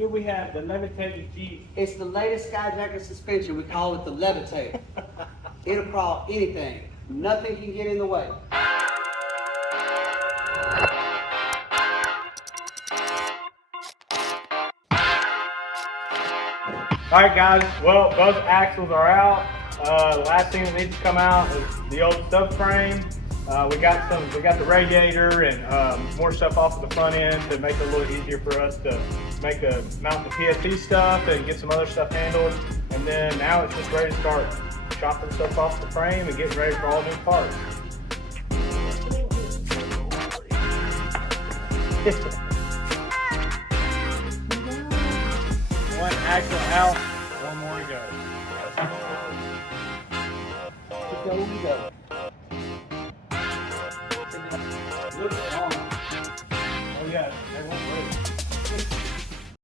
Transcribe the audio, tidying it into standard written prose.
Here we have the levitating Jeep. It's the latest skyjacker suspension. We call it the Levitator. It'll crawl anything. Nothing can get in the way. All right, guys. Well, both axles are out. The last thing that needs to come out is the old subframe. We got the radiator and more stuff off of the front end to make it a little easier for us to mount the PSC stuff and get some other stuff handled. And then now it's just ready to start chopping stuff off the frame and getting ready for all new parts. One axle out, one more to go. Go, we go. Oh yeah,